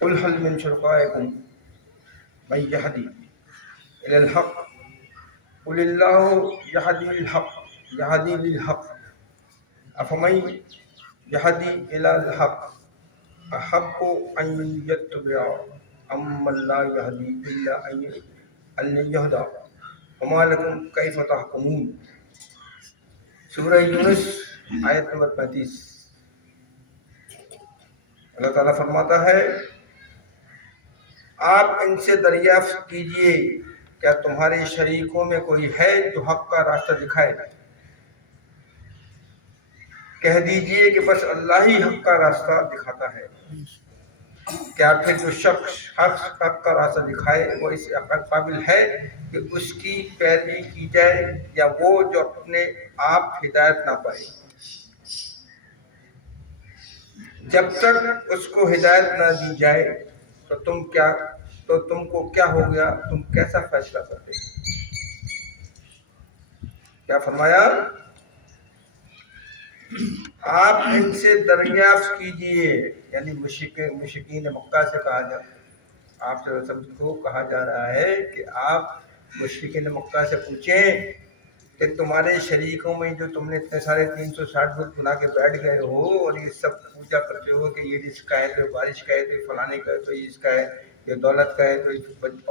قل هل من شركائكم من يهدي إلى الحق قل الله يهدي للحق أفمن يهدي إلى الحق أحق أن يتبع أم لا يهدي إلا أن يهدى وما لكم كيف تحكمون. سورہ یونس آیت نمبر 35. اللہ تعالیٰ فرماتا ہے آپ ان سے دریافت کیجئے کیا تمہارے شریکوں میں کوئی ہے جو حق کا راستہ دکھائے؟ کہہ دیجئے کہ بس اللہ ہی حق کا راستہ دکھاتا ہے. کیا پھر جو شخص حق کا راستہ دکھائے وہ اس قابل ہے کہ اس کی پیروی کی جائے یا وہ جو اپنے آپ ہدایت نہ پائے؟ جب تک اس کو ہدایت نہ دی جائے تو تم کو کیا ہو گیا، تم کیسا فیصلہ کرتے؟ کیا فرمایا؟ آپ ان سے دریافت کیجئے، یعنی مشرکین مکہ سے کہا جا آپ کو کہا جا رہا ہے کہ آپ مشرکین مکہ سے پوچھیں کہ تمہارے شریکوں میں جو تم نے اتنے سارے 360 بت بنا کے بیٹھ گئے ہو اور یہ سب پوجا کرتے ہو کہ یہ رزق کا ہے تو بارش کا ہے تو فلانے کا ہے تو یہ اس کا ہے، یہ دولت کا ہے تو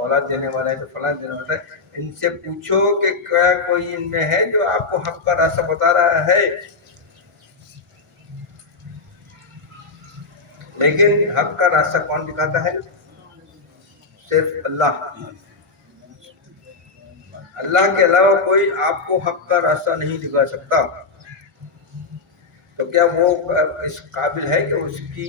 اولاد دینے والا ہے تو فلاں دینے والا ہے، ان سے پوچھو کہ کیا کوئی ان میں ہے جو آپ کو حق کا راستہ بتا رہا ہے؟ لیکن حق کا راستہ کون دکھاتا ہے؟ صرف اللہ. اللہ کے علاوہ کوئی آپ کو حق کا راستہ نہیں دکھا سکتا. تو کیا وہ اس قابل ہے کہ اس کی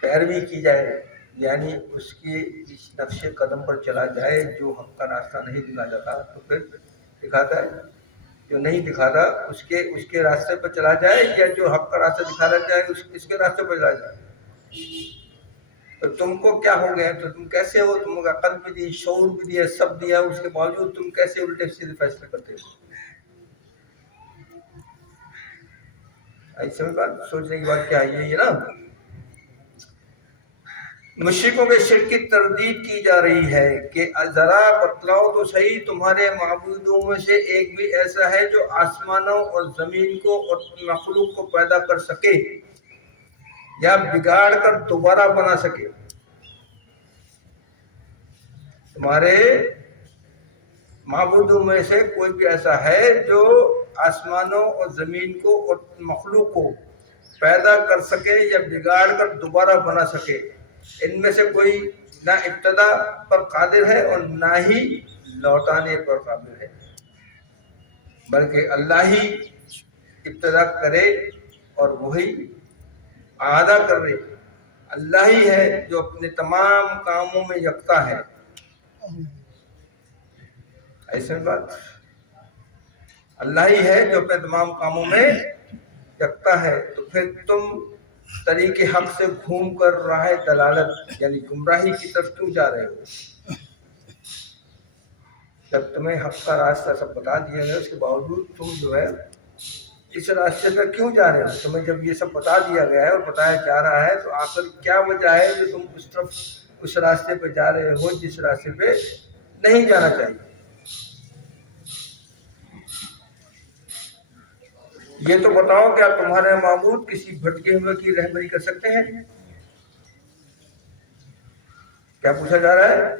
پیروی کی جائے، یعنی اس کے اس نقش قدم پر چلا جائے جو حق کا راستہ نہیں دکھا جاتا؟ تو پھر دکھاتا ہے جو نہیں دکھاتا اس کے راستے پر چلا جائے، یا جو حق کا راستہ دکھانا جائے اس کے راستے پر چلا جائے. تو تم کو کیا ہو گیا؟ تو تم کیسے ہو؟ تم کو عقل بھی دی، شعور بھی دیا، سب دیا، اس کے باوجود تم کیسے الٹے سیدھے فیصلے کرتے ہو؟ ایسے میں بات سوچنے کی بات کیا ہے یہ نا. مشرکوں کے شرک کی تردید کی جا رہی ہے کہ ذرا بتلاؤ تو صحیح تمہارے معبودوں میں سے ایک بھی ایسا ہے جو آسمانوں اور زمین کو اور مخلوق کو پیدا کر سکے یا بگاڑ کر دوبارہ بنا سکے. تمہارے معبودوں میں سے کوئی بھی ایسا ہے جو آسمانوں اور زمین کو اور مخلوق کو پیدا کر سکے یا بگاڑ کر دوبارہ بنا سکے؟ ان میں سے کوئی نہ ابتدا پر قادر ہے اور نہ ہی لوٹانے پر قادر ہے، بلکہ اللہ ہی ابتدا کرے اور وہی اعادہ کرے. اللہ ہی ہے جو اپنے تمام کاموں میں یکتا ہے. ایسے بات اللہ ہی ہے جو اپنے تمام کاموں میں یکتا ہے. تو پھر تم طریق حق سے گھوم کر راہ دلالت یعنی گمراہی کی طرف کیوں جا رہے ہو؟ جب تمہیں حق کا راستہ سب بتا دیا گیا اس کے باوجود تم جو ہے اس راستے پہ کیوں جا رہے ہو؟ تمہیں جب یہ سب بتا دیا گیا ہے اور بتایا جا رہا ہے تو آخر کیا وجہ ہے کہ تم اس راستے پہ جا رہے ہو جس راستے پہ نہیں جانا چاہیے؟ یہ تو بتاؤ کیا تمہارے معبود کسی بھٹکے ہوئے کی رہبری کر سکتے ہیں؟ کیا پوچھا جا رہا ہے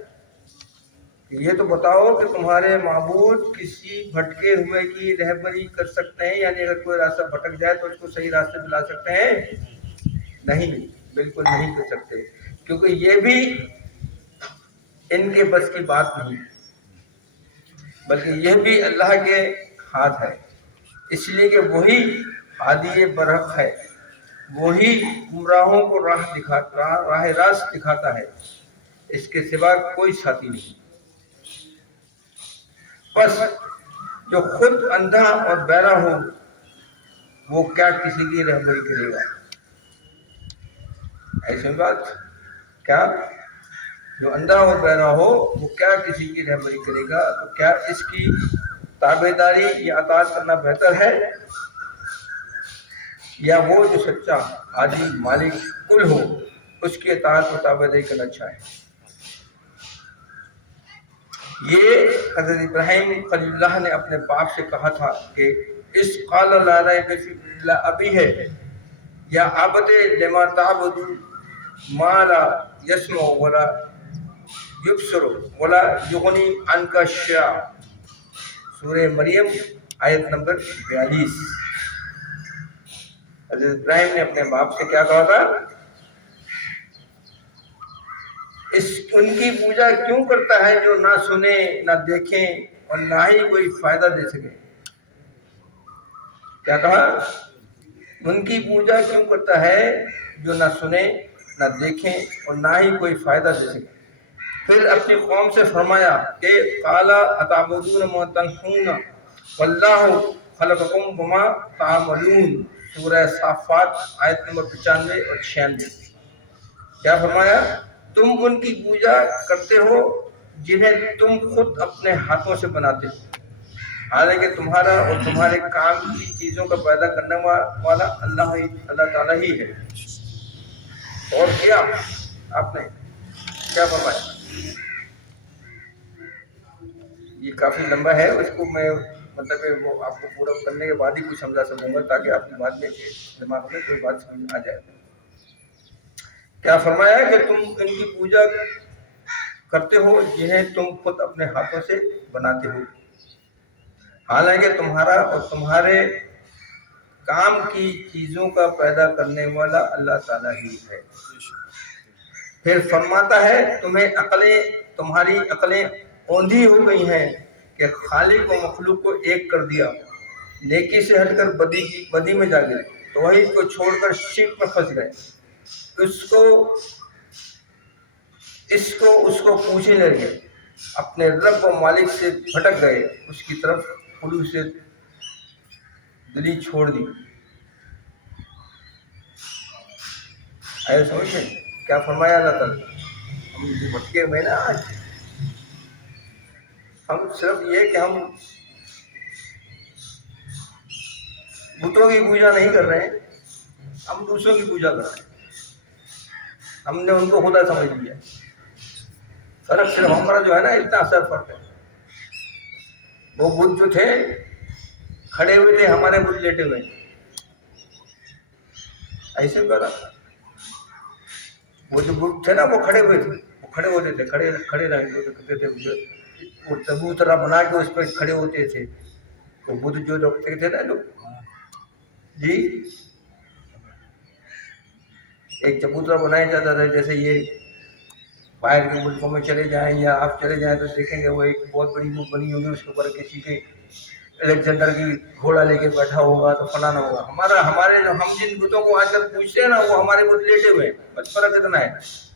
کہ یہ تو بتاؤ کہ تمہارے معبود کسی بھٹکے ہوئے کی رہبری کر سکتے ہیں، یعنی اگر کوئی راستہ بھٹک جائے تو اس کو صحیح راستے پہ لا سکتے ہیں؟ نہیں، بالکل نہیں کر سکتے، کیونکہ یہ بھی ان کے بس کی بات نہیں، بلکہ یہ بھی اللہ کے ہاتھ ہے. اس لیے کہ وہی ہادی برحق ہے، وہی گمراہوں کو راہ راست دکھاتا ہے، اس کے سوا کوئی ساتھی نہیں. بس جو خود اندھا اور بہرا ہو وہ کیا کسی کی رہبری کرے گا؟ ایسی بات کیا جو اندھا اور بہرا ہو وہ کیا کسی کی رہبری کرے گا؟ تو کیا اس کی تابعداری یا اطاعت کرنا بہتر ہے؟ یا وہ جو سچا عادی مالک کل ہو اس کی اطاعت و تابعداری کرنا اچھا ہے۔ یہ حضرت ابراہیم خلیل اللہ نے اپنے باپ سے کہا تھا کہ اس قال لا ریب فی اللہ ابھی ہے یا عبد لما تعبد ما لا یسمع ولا یبصر ولا یغنی عنک شیئا، سورہ مریم آیت نمبر 42۔ حضرت ابراہیم نے اپنے باپ سے کیا کہا تھا؟ ان کی پوجا کیوں کرتا ہے جو نہ سنے نہ دیکھیں اور نہ ہی کوئی فائدہ دے سکے؟ کیا کہا؟ ان کی پوجا کیوں کرتا ہے جو نہ سنے نہ دیکھیں اور نہ ہی کوئی فائدہ دے سکے۔ پھر اپنی قوم سے فرمایا کہ قالا اتعبدون ما تنحون واللہ خلقکم وما تعملون، سورہ صافات آیت نمبر 95 اور 96۔ کیا فرمایا؟ تم ان کی پوجا کرتے ہو جنہیں تم خود اپنے ہاتھوں سے بناتے ہو، حالانکہ تمہارا اور تمہارے کام کی چیزوں کا پیدا کرنے والا اللہ تعالیٰ ہی ہے۔ اور کیا آپ نے کیا فرمایا؟ یہ کافی لمبا ہے، اس کو میں مطلب وہ آپ کو پورا کرنے کے بعد ہی کچھ سمجھا سکوں گا تاکہ آپ کی بات میں دماغ میں کوئی بات سمجھ آ جائے۔ کیا فرمایا کہ تم ان کی پوجا کرتے ہو جنہیں تم خود اپنے ہاتھوں سے بناتے ہو، حالانکہ تمہارا اور تمہارے کام کی چیزوں کا پیدا کرنے والا اللہ تعالیٰ ہی ہے۔ پھر فرماتا ہے تمہاری عقلیں اوندھی ہو گئی ہیں کہ خالق و مخلوق کو ایک کر دیا، نیکی سے ہٹ کر بدی میں جا گئے، توحید کو چھوڑ کر شرک میں پھنس گئے، اس کو پوچھنے لگے، اپنے رب و مالک سے بھٹک گئے، اس کی طرف خلوص سے دلی چھوڑ دی۔ آئے سمجھیں کیا فرمایا اللہ تعالیٰ؟ ہم بھٹکے ہوئے نا آج، ہم صرف یہ کہ ہم بتوں کی پوجا نہیں کر رہے ہیں، ہم دوسروں کی پوجا کر رہے ہیں، ہم نے ان کو خدا سمجھ لیا۔ فرق صرف ہمارا جو ہے نا اتنا اثر فرق ہے۔ وہ بت جو تھے کھڑے ہوئے تھے، ہمارے بت لیٹے ہوئے، ایسے کرا۔ وہ جو بت تھے نا وہ کھڑے ہوئے تھے، وہ کھڑے ہوتے تھے، کھڑے رہتے تھے، وہ چبوترا بنا کے اس پہ کھڑے ہوتے تھے۔ وہ بت جو رکھتے تھے نا لوگ، جی ایک چبوترا بنایا جاتا تھا، جیسے یہ باہر کے ملکوں میں چلے جائیں یا آپ چلے جائیں تو دیکھیں گے وہ ایک بہت بڑی وہ بنی ہوگی، اس کے اوپر کسی کے الیگزینڈر کی گھوڑا لے کے بیٹھا ہوگا تو فلانا ہوگا۔ ہمارے جو ہم جن بتوں کو آج کل پوچھتے ہیں نا وہ ہمارے بت لیٹے ہوئے ہیں، بس فرق اتنا ہے،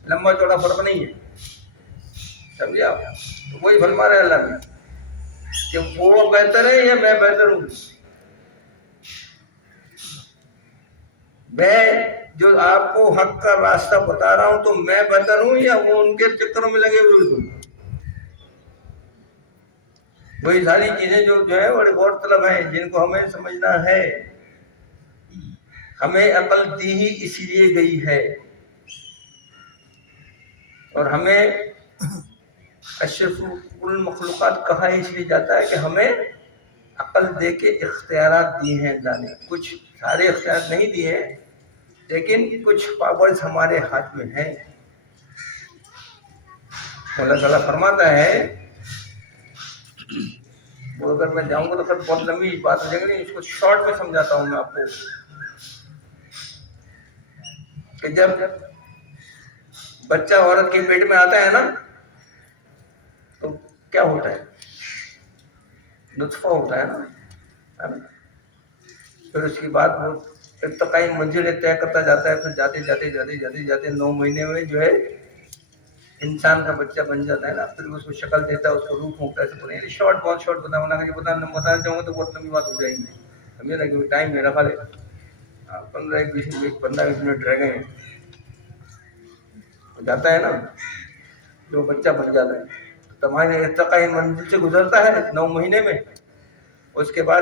لمبا چوڑا فرق نہیں ہے، سمجھے آپ؟ تو وہی فرما رہے اللہ میں کہ وہ بہتر ہے یا میں بہتر ہوں؟ میں جو آپ کو حق کا راستہ بتا رہا ہوں تو میں بہتر ہوں یا وہ ان کے چکروں میں لگے ہوئے ہوں؟ وہی ساری چیزیں جو ہے بڑے غور طلب ہیں، جن کو ہمیں سمجھنا ہے۔ ہمیں عقل دی ہی اسی لیے گئی ہے، اور ہمیں اشرف المخلوقات کہا اس لیے جاتا ہے کہ ہمیں عقل دے کے اختیارات دیے ہیں اللہ نے۔ کچھ سارے اختیارات نہیں دیے ہیں، لیکن کچھ پاورز ہمارے ہاتھ میں ہیں۔ اللہ تعالیٰ فرماتا ہے، وہ اگر میں جاؤں گا تو پھر بہت لمبی بات ہو جائے گی، اس کو شارٹ میں سمجھاتا ہوں میں آپ کو، کہ جب بچہ عورت کے پیٹ میں آتا ہے نا تو کیا ہوتا ہے؟ نطفہ ہوتا ہے نا، پھر اس کے بعد وہ ارتقائی منزلیں طے کرتا جاتا ہے، پھر جاتے 9 مہینے میں جو ہے انسان کا بچہ بن جاتا ہے نا، پھر اس کو شکل دیتا ہے، اس کو روح پھونکتا ہے۔ یعنی شارٹ بہت شارٹ بتانا چاہوں گا تو بہت لمبی بات ہو جائے گی، سمجھے نا، کیونکہ ٹائم میرا خالی 15-20 منٹ رہ گئے ہیں۔ جاتا ہے نا جو بچہ بن جاتا ہے، تمہارے ارتقائی منزل سے گزرتا ہے 9 مہینے میں، اس کے بعد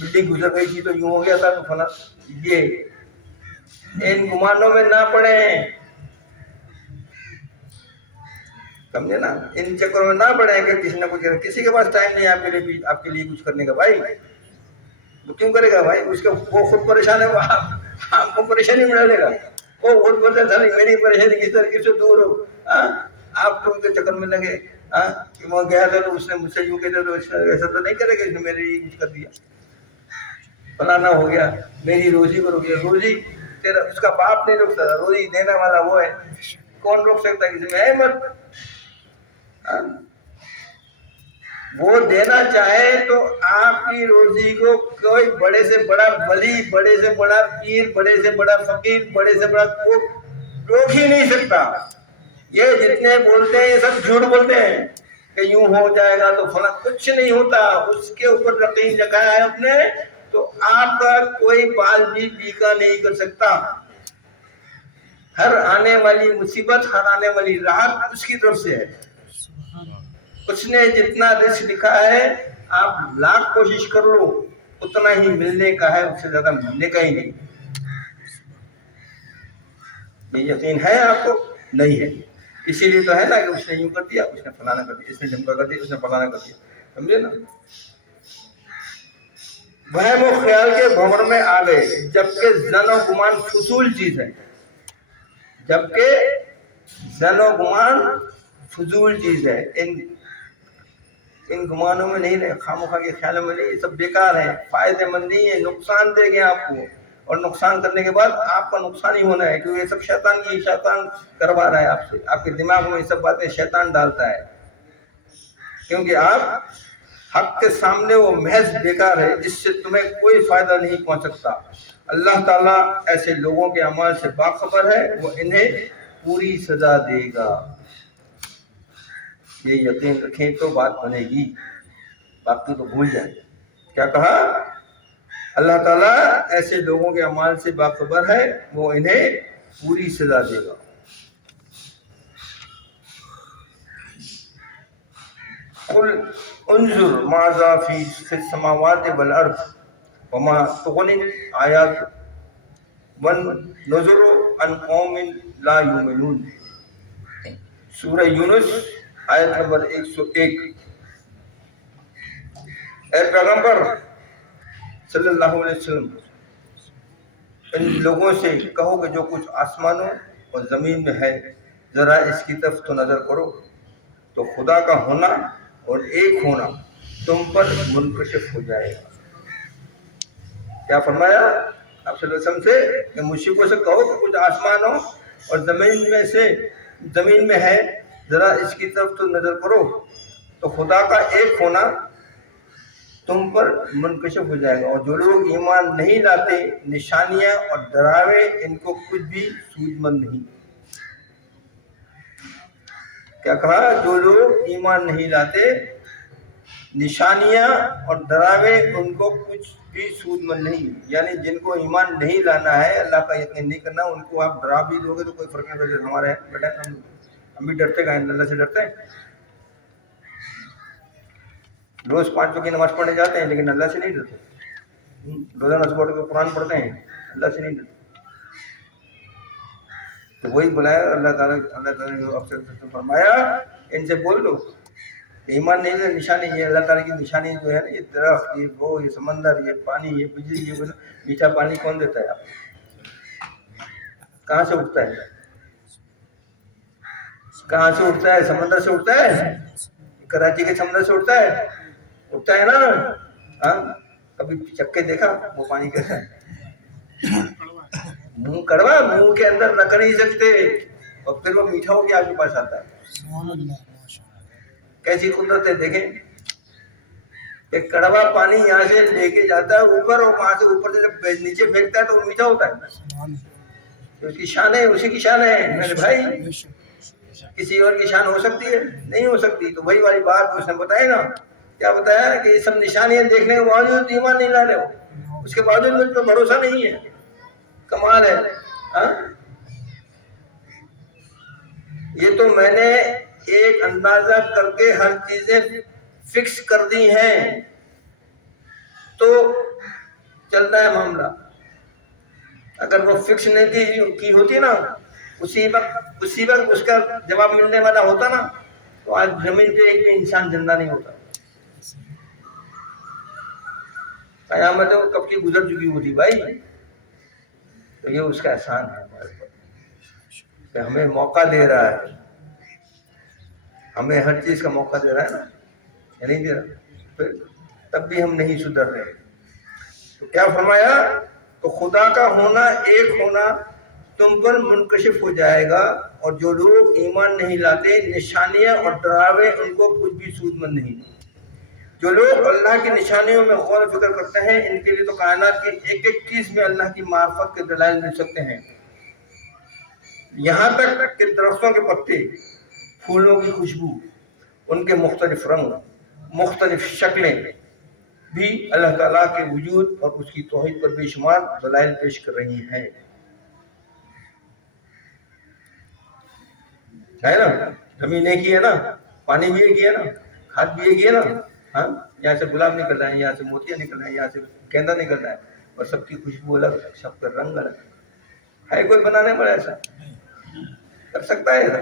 بلی گزر گئی تھی تو یوں ہو گیا تھا تو فلاں. یہ ان گمانوں میں نہ پڑیں، سمجھے نا، ان چکروں میں نہ پڑیں کہ کسی نہ کچھ کرے. کسی کے پاس ٹائم نہیں ہے آپ کے لیے کچھ کرنے کا. بھائی وہ کیوں کرے گا بھائی؟ اس کا وہ خود پریشان ہے، وہ آپ کو پریشانی میں ڈالے گا. وہ خود بولتے ہیں میری پریشانی کس طرح سے دور ہو. آپ تو ان کے چکر میں لگے کہ وہ گیا تھا تو اس نے مجھ سے یوں کہتے تو ایسا تو نہیں کرے گا اس نے میرے لیے کچھ کر دیا. فلانا ہو گیا، میری روزی کو روک گیا. روزی تیرا اس کا باپ نہیں روک سکتا، روزی دینے والا وہ ہے. کون روک سکتا ہے؟ کسی میں ہے مت. وہ دینا چاہے تو آپ کی روزی کو کوئی بڑے سے بڑا ولی، بڑے سے بڑا پیر، بڑے سے بڑا فقیر، بڑے سے بڑا روک ہی نہیں سکتا. یہ جتنے بولتے ہیں یہ سب جھوٹ بولتے ہیں کہ یوں ہو جائے گا تو فلاں. کچھ نہیں ہوتا. اس کے اوپر یقین رکھا ہے آپ نے تو آپ کا کوئی بال بھی بیکا نہیں کر سکتا. ہر آنے والی مصیبت، ہر آنے والی راحت اس کی طرف سے ہے. اس نے جتنا رزق لکھا ہے آپ لاکھ کوشش کر لو اتنا ہی ملنے کا ہے، اس سے زیادہ ملنے کا ہی نہیں. یہ یقین ہے آپ کو؟ نہیں ہے. اسی لیے تو ہے نا کہ اس نے یوں کر دیا، اس نے فلانا کر دیا، اس نے ڈھمکا کر دیا، اس نے فلانا کر دیا. سمجھے نا؟ وہم و خیال کے بھنور میں آ گئے، جبکہ ظن و گمان فضول چیز ہے. جبکہ ظن و گمان فضول چیز ہے. ان گمانوں میں نہیں رہے، خامخواہ کے خیالوں میں نہیں. یہ سب بیکار ہیں، فائدے مند نہیں ہے، نقصان دے گے آپ کو. اور نقصان کرنے کے بعد آپ کا نقصان ہی ہونا ہے، کیونکہ یہ سب شیطان کروا رہا ہے آپ سے. آپ کے دماغ میں یہ سب باتیں شیطان ڈالتا ہے، کیونکہ آپ حق کے سامنے وہ محض بیکار ہے جس سے تمہیں کوئی فائدہ نہیں پہنچ سکتا. اللہ تعالیٰ ایسے لوگوں کے اعمال سے باخبر ہے، وہ انہیں پوری سزا دے گا. یہ یقین رکھیں تو بات بنے گی، باقی تو بھول جائیں. کیا کہا؟ اللہ تعالیٰ ایسے لوگوں کے اعمال سے باخبر ہے، وہ انہیں پوری سزا دے گا. قل انظر ماذا فی السماوات والارض وما تغنی الآیات والنذر عن قوم لا یؤمنون. سورہ یونس آیت نمبر 101. اے پیغمبر صلی اللہ علیہ وسلم، ان لوگوں سے کہو کہ جو کچھ آسمانوں اور زمین میں ہے ذرا اس کی طرف تو نظر کرو تو خدا کا ہونا اور ایک ہونا تم پر منکشف ہو جائے گا. کیا فرمایا آپ صلی اللہ علیہ وسلم سے کہ مشرکوں سے کہو کہ کچھ آسمانوں اور زمین میں ہے ذرا اس کی طرف تو نظر کرو تو خدا کا ایک ہونا تم پر منکشف ہو جائے گا. اور جو لوگ ایمان نہیں لاتے، نشانیاں اور ڈراوے ان کو کچھ بھی سود مند نہیں. کیا کہا؟ جو لوگ ایمان نہیں لاتے، نشانیاں اور ڈراوے ان کو کچھ بھی سود مند نہیں. یعنی جن کو ایمان نہیں لانا ہے، اللہ کا یقین نہیں کرنا، ان کو آپ ڈرا بھی دو گے تو کوئی فرق نہیں پڑے. ہمارے بیٹا ہم بھی ڈرتے گئے، اللہ سے ڈرتے ہیں. روز 5 وقت کی نماز پڑھنے جاتے ہیں لیکن اللہ سے نہیں ڈرتے. روزانہ صبح کے قرآن پڑھتے ہیں، اللہ سے نہیں ڈرتے. تو وہی بلایا اللہ تعالیٰ نے فرمایا ان سے بول دو ایمان نہیں ہے. نشانی یہ اللہ تعالیٰ کی نشانی جو ہے نا، یہ درخت، یہ وہ، یہ سمندر، یہ پانی، یہ بجلی، یہ میٹھا پانی کون دیتا ہے؟ آپ کہاں سے اٹھتا ہے؟ کہاں سے اٹھتا ہے؟ سمندر سے اٹھتا ہے؟ کراچی کے سمندر سے اٹھتا ہے؟ اٹھتا ہے نا. کبھی چکے دیکھا وہ پانی کیسا ہے؟ منہ کڑوا، منہ کے اندر رکھ نہیں سکتے اور پھر وہ میٹھا ہو کے آپ کے پاس آتا ہے. کیسی قدرت ہے دیکھیں. ایک کڑوا پانی یہاں سے لے کے جاتا ہے اوپر، اور وہاں سے اوپر سے جب نیچے پھینکتا ہے تو وہ میٹھا ہوتا ہے. اس کی شان ہے، اسی کی شان ہے میرے بھائی. کسی اور کی شان ہو سکتی ہے؟ نہیں ہو سکتی. تو وہی والی بات اس نے بتائی نا. کیا بتایا کہ یہ سب نشانیاں دیکھنے کے باوجود ایمان نہیں لا رہے ہو، اس کے باوجود مجھ پہ بھروسہ نہیں ہے. کمال ہے. یہ تو میں نے ایک اندازہ کر کے ہر چیزیں فکس کر دی ہیں. تو چل رہا ہے معاملہ. اگر وہ فکس نہیں کی ہوتی نا اسی وقت اس کا جواب ملنے والا ہوتا نا تو آج زمین پہ ایک بھی انسان زندہ نہیں ہوتا. قیامت کب کی گزر چکی ہوتی بھائی. تو یہ اس کا احسان ہے ہمارے پر کہ ہمیں موقع دے رہا ہے, ہمیں ہر چیز کا موقع دے رہا ہے نا, یا نہیں دے رہا؟ پھر تب بھی ہم نہیں سدھر رہے. تو کیا فرمایا؟ تو خدا کا ہونا ایک ہونا تم پر منکشف ہو جائے گا, اور جو لوگ ایمان نہیں لاتے نشانیاں اور ڈراوے ان کو کچھ بھی سود مند نہیں. جو لوگ اللہ کی نشانیوں میں غور و فکر کرتے ہیں ان کے لیے تو کائنات کی ایک ایک چیز میں اللہ کی معرفت کے دلائل مل سکتے ہیں. یہاں تک کہ درختوں کے پتے, پھولوں کی خوشبو, ان کے مختلف رنگ, مختلف شکلیں بھی اللہ تعالیٰ کے وجود اور اس کی توحید پر بے شمار دلائل پیش کر رہی ہیں. ہے نا, زمین ایک ہی ہے نا, پانی بھی ایک ہی ہے نا, کھاد بھی ایک ہی ہے نا. ہاں, یہاں سے گلاب نکل رہا ہے, یہاں سے موتیاں نکل رہے ہیں, یہاں سے گیندا نکل رہا ہے, اور سب کی خوشبو الگ, سب کا رنگ الگ. ہے کوئی بنانے والا ایسا کر سکتا ہے ایسا؟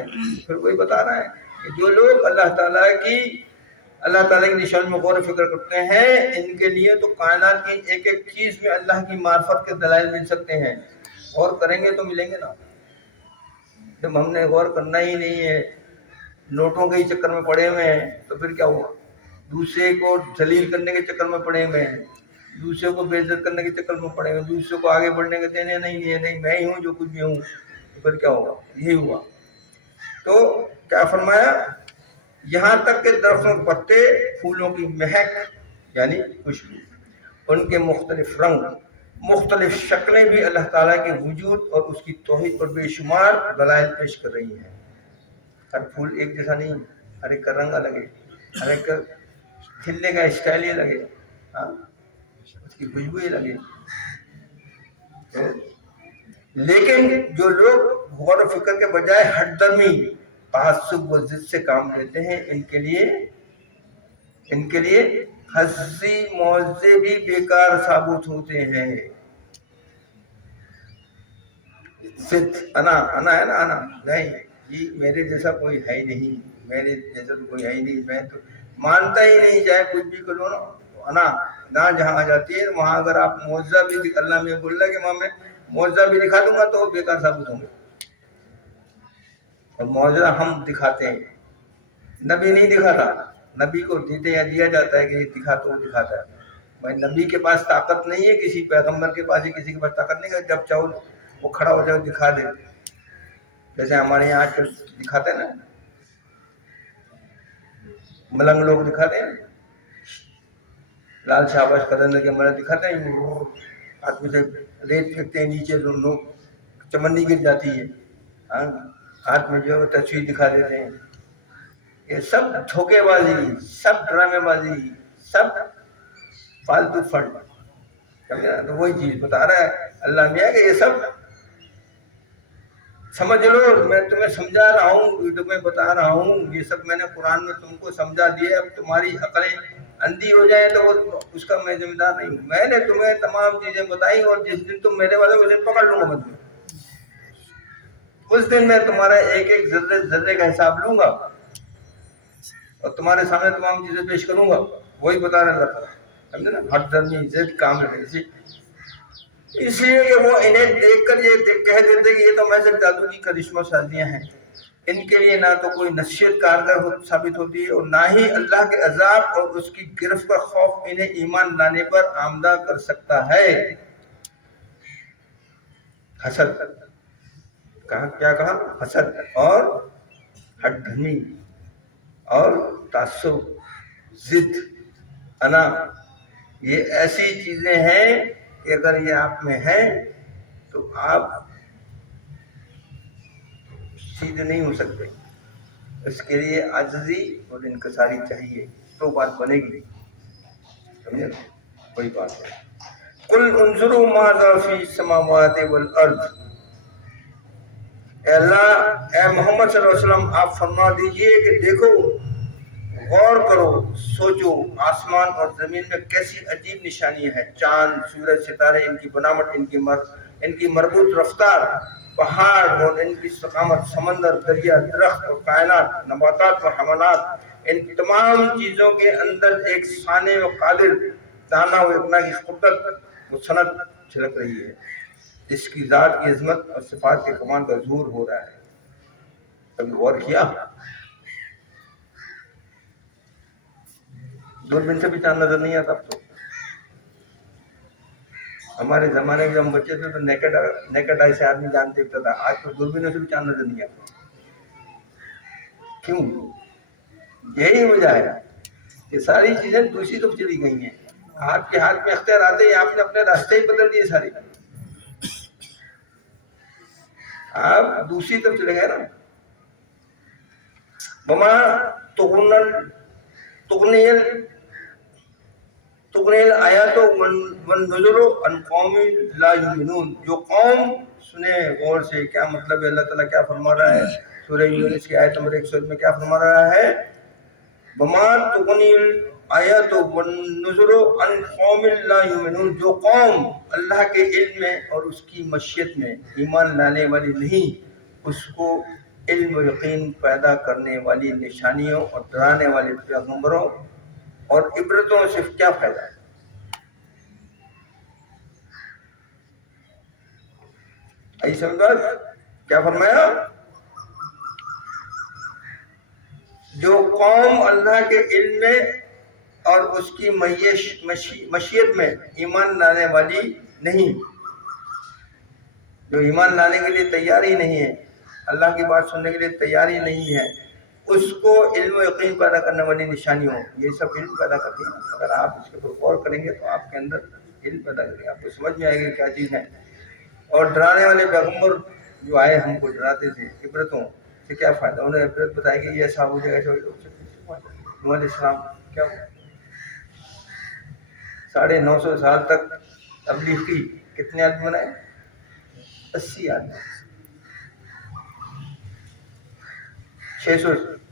پھر کوئی بتا رہا ہے کہ جو لوگ اللہ تعالیٰ کی نشان میں غور و فکر کرتے ہیں ان کے لیے تو کائنات کی ایک ایک چیز میں اللہ کی معرفت کے دلائل مل سکتے ہیں. غور کریں گے تو ملیں گے نا. جب ہم نے غور کرنا ہی نہیں ہے, نوٹوں کے ہی چکر میں پڑے ہوئے ہیں, تو پھر کیا ہوا؟ دوسرے کو ذلیل کرنے کے چکر میں پڑے ہوئے ہیں, دوسرے کو بے عزت کرنے کے چکر میں پڑے ہوئے ہیں, دوسرے کو آگے بڑھنے کے دینے نہیں میں ہی ہوں جو کچھ بھی ہوں, تو پھر کیا ہوگا؟ یہی ہوا. تو کیا فرمایا؟ یہاں تک کہ درختوں کے پتے, پھولوں کی مہک یعنی خوشبو, ان کے مختلف رنگ, مختلف شکلیں بھی اللہ تعالیٰ کے وجود اور اس کی توحید پر بے شمار دلائل پیش کر رہی ہیں. ہر پھول ایک جیسا نہیں, ہر ایک کا رنگ الگ ہے, ہر ایک کا کھلنے کا اسٹائل ہی الگ ہے, ہاں, اس کی خوشبو ہی الگ ہے. لیکن جو لوگ غور و فکر کے بجائے ہٹ درمی, تعصب و ضد سے کام لیتے ہیں ان کے لیے ہنسی موزے بھی بیکار ثابت ہوتے ہیں. ضد, انا ہے نا, انا نہیں, یہ میرے جیسا کوئی ہے ہی نہیں, میرے جیسا تو کوئی ہے ہی نہیں, میں تو مانتا ہی نہیں, چاہے کچھ بھی کرو نا. انا جہاں آ جاتی ہے وہاں اگر آپ معجزہ بھی, اللہ میں بول رہا ہے کہ وہاں میں معجزہ بھی دکھا دوں گا تو بیکار ثابت ہوں گے. اور معجزہ ہم دکھاتے ہیں, نبی نہیں دکھاتا. نبی کو دیا جاتا ہے کہ یہ دکھا تو وہ دکھاتا ہے. بھائی نبی کے پاس طاقت نہیں ہے, کسی پیغمبر کے پاس ہی کسی کے پاس طاقت نہیں ہے, جب چاہو وہ کھڑا ہو جائے دکھا دے. جیسے ہمارے یہاں آج کل دکھاتے ہیں نا, ملنگ لوگ دکھاتے ہیں, لال شاباش قدر کے مرد دکھاتے ہیں, آدمی سے ریت پھینکتے ہیں نیچے, لوگ چمنی گر جاتی ہے, ہاتھ میں جو تصویر دکھا دیتے ہیں. یہ سب دھوکے بازی, سب ڈرامے بازی, سب فالتو فنڈ. تو وہی چیز بتا رہا ہے اللہ میاں کہ یہ سب سمجھ لو, میں تمہیں سمجھا رہا ہوں, تمہیں بتا رہا ہوں, یہ سب میں نے قرآن میں تم کو سمجھا دیا. اب تمہاری عقلیں اندھی ہو جائیں تو اس کا میں ذمہ دار نہیں ہوں. میں نے تمہیں تمام چیزیں بتائی, اور جس دن تم میرے والے اس دن پکڑ لوں گا میں تمہیں. اس دن میں تمہارا ایک ایک ذرے کا حساب لوں گا اور تمہارے سامنے تمام چیزیں پیش کروں گا. وہی بتا رہا تھا, سمجھے نا, ہر درمی ضد کام ہے. اس لیے کہ وہ انہیں دیکھ کر یہ کہہ دیتے کہ یہ تو محض جادو کی کرشمہ سازیاں ہیں. ان کے لیے نہ تو کوئی نصیحت کارگر ثابت ہوتی ہے, اور نہ ہی اللہ کے عذاب اور اس کی گرفت کا خوف انہیں ایمان لانے پر آمدہ کر سکتا ہے. حسد, کیا کہا؟ حسد اور ہٹ دھرمی اور تعصب, ضد, انا, یہ ایسی چیزیں ہیں کہ اگر یہ آپ میں ہے تو آپ سیدھے نہیں ہو سکتے. اس کے لیے عاجزی اور انکساری چاہیے تو بات بنے گی. سمجھے نا, کوئی بات نہیں. قل انظروا ماذا فی السماوات والارض, اے اللہ, اے محمد صلی اللہ علیہ وسلم آپ فرما دیجئے کہ دیکھو غور کرو، سوچو، آسمان اور زمین میں کیسی عجیب نشانی ہے، چاند، سورج، ستارے، ان کی بناوٹ، ان کی مربوط رفتار، پہاڑ اور ان کی استقامت، سمندر، دریا، درخت اور کائنات، نباتات و حیوانات، ان تمام چیزوں کے اندر ایک صانع و قادر دانا و ابنا کی قدرت و صنعت جھلک رہی ہے۔ اس کی ذات کی عظمت اور صفات کے کمال کا ظہور ہو رہا ہے۔ کبھی غور کیا؟ دوربین سے بھی چاند نظر نہیں آتا اب تو۔ ہمارے زمانے میں جب ہم بچے تھے تو نیکڈ آئی سے آدمی چاند دیکھتا تھا، آج تو دوربینوں سے بھی چاند نظر نہیں آتا۔ کیوں؟ یہی وجہ ہے کہ ساری چیزیں دوسری طرف چلی گئی ہیں۔ آپ کے ہاتھ میں اختیار آتے ہی آپ نے اپنے راستے ہی بدل دیے سارے، آپ دوسری طرف چلے گئے نا۔ وما تغنی الآیات والنذر عن قوم لا یؤمنون، جو قوم سنے غور سے کیا مطلب ہے، اللہ تعالیٰ کیا فرما رہا ہے سورہ یونس کی آیت نمبر 101 میں کیا فرما رہا ہے، وما تغنی الآیات والنذر عن قوم لا یؤمنون، جو قوم اللہ کے علم میں اور اس کی مشیت میں ایمان لانے والی نہیں، اس کو علم و یقین پیدا کرنے والی نشانیوں اور ڈرانے والے پیغمبروں اور عبرتوں سے کیا فائدہ ہے؟ ایسی سمجھ کیا فرمایا؟ جو قوم اللہ کے علم میں اور اس کی مشیت میں ایمان لانے والی نہیں، جو ایمان لانے کے لیے تیار ہی نہیں ہے، اللہ کی بات سننے کے لیے تیار ہی نہیں ہے، اس کو علم و یقین پیدا کرنے والی نشانیوں، یہ سب علم پیدا کرتی ہیں۔ اگر آپ اس کے اوپر غور کریں گے تو آپ کے اندر علم پیدا کریں گے، آپ کو سمجھ میں آئے گی کیا چیز ہے۔ اور ڈرانے والے پیغمبر جو آئے ہم کو ڈراتے تھے، عبرتوں سے کیا فائدہ؟ انہوں نے عبرت بتائی کہ یہ ایسا ہو جائے گا۔ نوح علیہ السلام کیا 950 سال تک تبلیغ کی، کتنے آدمی بنائے؟ 80 آدمی۔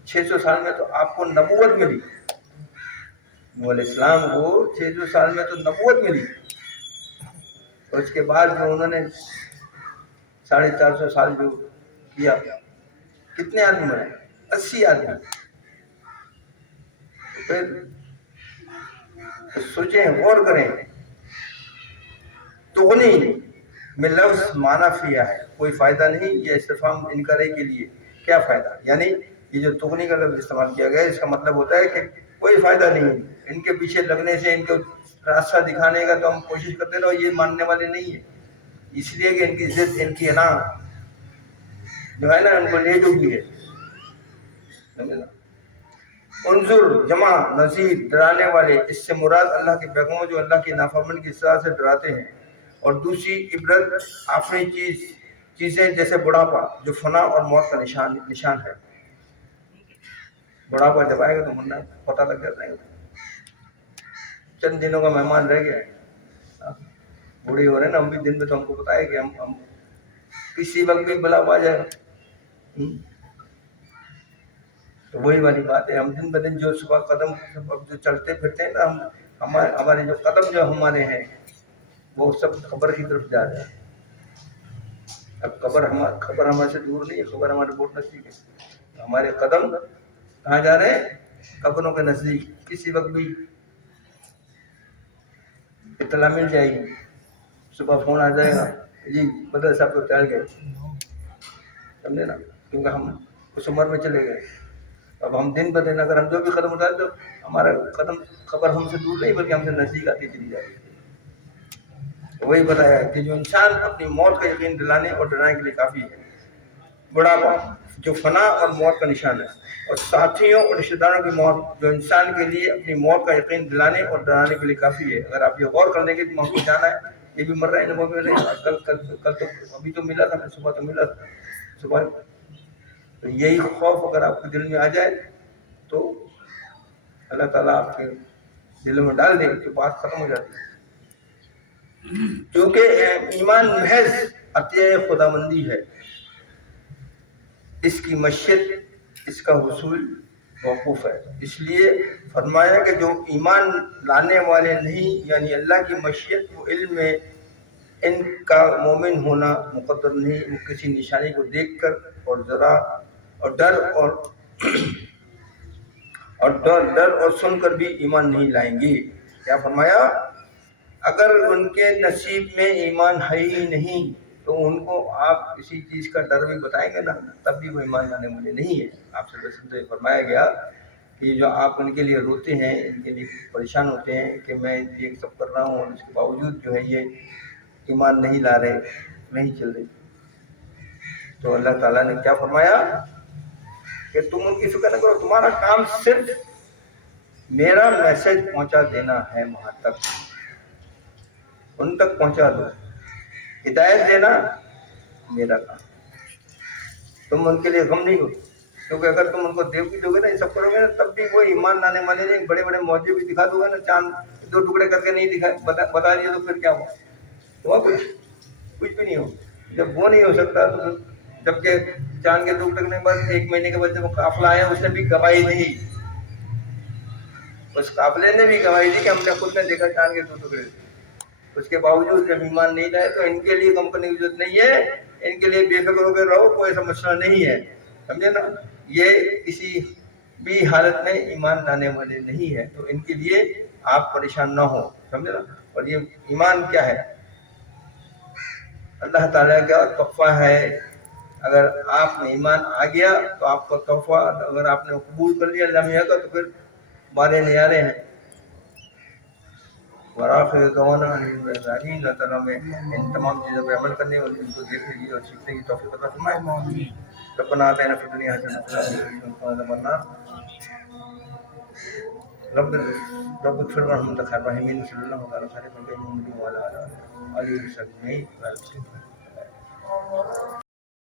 600 سال میں تو آپ کو نبوت ملی، نوح علیہ السلام کو 600 سال میں تو نبوت ملی، اور اس کے بعد جو انہوں نے 450 سال جو کیا، کتنے آدمی بنے؟ 80 آدمی۔ پھر سوچیں، غور کریں، تغنی میں لفظ معنی فیا ہے، کوئی فائدہ نہیں، یہ استفہام انکاری کے لیے، کیا فائدہ؟ یعنی یہ جو تغنی کا لفظ استعمال کیا گیا ہے، اس کا مطلب ہوتا ہے کہ کوئی فائدہ نہیں، ان کے پیچھے لگنے سے، ان کو راستہ دکھانے کا تو ہم کوشش کرتے رہو، یہ ماننے والے نہیں ہیں، اس لیے کہ ان کی ضد، ان کی انا جو ہے نا، ان کو لے ڈوبی ہے۔ انظر جمع نذیر، ڈرانے والے، اس سے مراد اللہ کے پیغمبر جو اللہ کی نافرمانی کی سزا سے ڈراتے ہیں، اور دوسری عبرت آخری چیزیں جیسے بڑھاپا جو فنا اور موت کا نشان ہے۔ بڑھاپا جب آئے گا تو مرنا پتہ لگ جاتا ہے، چند دنوں کا مہمان رہ گیا ہے، بوڑھے ہو رہے ہیں نا ہم بھی، دن میں تو ہم کو پتا ہے کہ ہم کسی وقت بھی بلا آ جائے گا، تو وہی والی بات ہے، ہم دن بہ دن جو صبح قدم جو چلتے پھرتے ہیں نا، ہمارے جو قدم جو ہمارے ہیں وہ سب خبر کی طرف جا رہے ہیں۔ اب خبر ہمارے سے دور نہیں ہے، خبر ہمارے بہت نزدیک ہے، ہمارے قدم کہاں جا رہے ہیں؟ قبروں کے نزدیک، کسی وقت بھی اطلاع مل جائے گی، صبح فون آ جائے گا، جی بدر صاحب تو ٹہل گئے، سمجھے نا، کیونکہ ہم اس عمر میں چلے گئے۔ اب ہم دن بدن اگر ہم جو بھی قدم اٹھائے تو ہمارا قدم خبر ہم سے دور نہیں بلکہ ہم سے نزدیک آتی چلی جائے گی۔ وہی بتایا کہ جو انسان اپنی موت کا یقین دلانے اور ڈرانے کے لیے کافی ہے، بڑھاپا جو فنا اور موت کا نشان ہے، اور ساتھیوں اور رشتہ داروں کی موت جو انسان کے لیے اپنی موت کا یقین دلانے اور ڈرانے کے لیے کافی ہے۔ اگر آپ یہ غور کر لیں گے کہ موت جانا ہے، یہ بھی مر رہا ہے، نمبر نہیں، کل تو ابھی تو ملا تھا، صبح تو ملا تھا، صبح تو یہی خوف اگر آپ کے دل میں آ جائے تو اللہ تعالیٰ آپ کے دلوں میں ڈال دے تو بات ختم ہو جاتی ہے، کیونکہ ایمان محض عطیہ خداوندی ہے، اس کی مشیت، اس کا حصول موقوف ہے. اس لیے فرمایا کہ جو ایمان لانے والے نہیں، یعنی اللہ کی مشیت و علم میں ان کا مومن ہونا مقدر نہیں. وہ کسی نشانی کو دیکھ کر اور ذرا اور ڈر اور سن کر بھی ایمان نہیں لائیں گے. کیا فرمایا؟ اگر ان کے نصیب میں ایمان ہے ہی نہیں تو ان کو آپ کسی چیز کا ڈر بھی بتائیں گے نا، تب بھی وہ ایمان لانے والے نہیں ہے. آپ سے تو یہ فرمایا گیا کہ جو آپ ان کے لیے روتے ہیں، ان کے لیے پریشان ہوتے ہیں کہ میں یہ سب کر رہا ہوں اور اس کے باوجود جو ہے یہ ایمان نہیں لا رہے، نہیں چل رہے، تو اللہ تعالیٰ نے کیا فرمایا کہ تم ان کی فکر نہ کرو، تمہارا کام صرف میرا میسج پہنچا دینا ہے، وہاں تک ان تک پہنچا دو. ہدایت دینا میرا کام. تم ان کے لیے غم نہیں ہو، کیونکہ اگر تم ان کو دیو بھی دو گے نا، یہ سب کرو گے نا، تب بھی وہ ایمان لانے والے نہیں. بڑے بڑے معجزے بھی دکھا دو گے نا، چاند 2 ٹکڑے کر کے نہیں دکھائے بتا دیے تو پھر کیا ہوا کچھ بھی نہیں ہو. جب وہ نہیں ہو سکتا تو جبکہ چاند کے 2 ٹکڑے کے بعد 1 مہینے کے بعد جب قافلہ آیا اس نے بھی گواہی دی، اس قافلے نے بھی گواہی دی کہ ہم نے خود نے دیکھا چاند کے 2 ٹکڑے. اس کے باوجود جب ایمان نہیں لائے تو ان کے لیے غم کرنے کی ضرورت نہیں ہے، ان کے لیے بے فکر ہو کے رہو، کوئی ایسا مسئلہ نہیں ہے. سمجھے نا؟ یہ کسی بھی حالت میں ایمان لانے والے نہیں ہے، تو ان کے لیے آپ پریشان نہ ہو. سمجھے نا؟ اور یہ ایمان کیا ہے؟ اللہ تعالیٰ کا تحفہ ہے. اگر آپ میں ایمان آ گیا تو آپ کا تحفہ، اگر آپ نے قبول کر لیا اللہ میاں کا، تو پھر بارے نیارے ہیں. وآخر دعوانا اللہ تعالیٰ میں ان تمام چیزوں پہ عمل کرنے اور ان کو دیکھنے کی اور سیکھنے کی توفیق عطا فرمائے. ربنا آتنا فی الدنیا حسنۃ وفی الآخرۃ حسنۃ وقنا عذاب النار. رب اغفر وارحم وانت خیر الراحمین. صلی اللہ علیہ وسلم وعلی آلہ وصحبہ اجمعین.